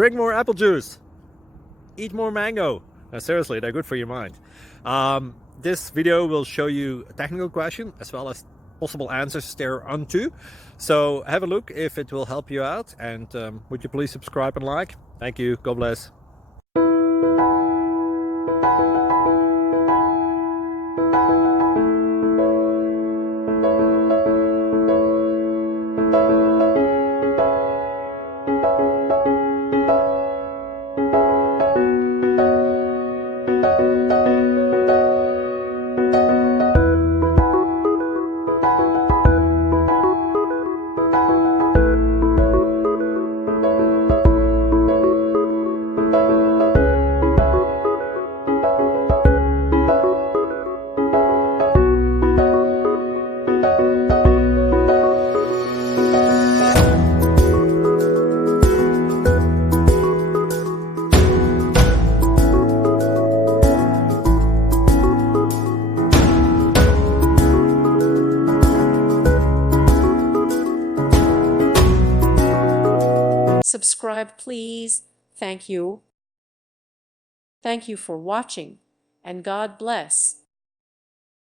drink more apple juice, eat more mango. Seriously, they're good for your mind. This video will show you a technical question as well as possible answers thereunto. So have a look if it will help you out, and would you please subscribe and like? Thank you. God bless. Subscribe, please. Thank you. Thank you for watching, and God bless.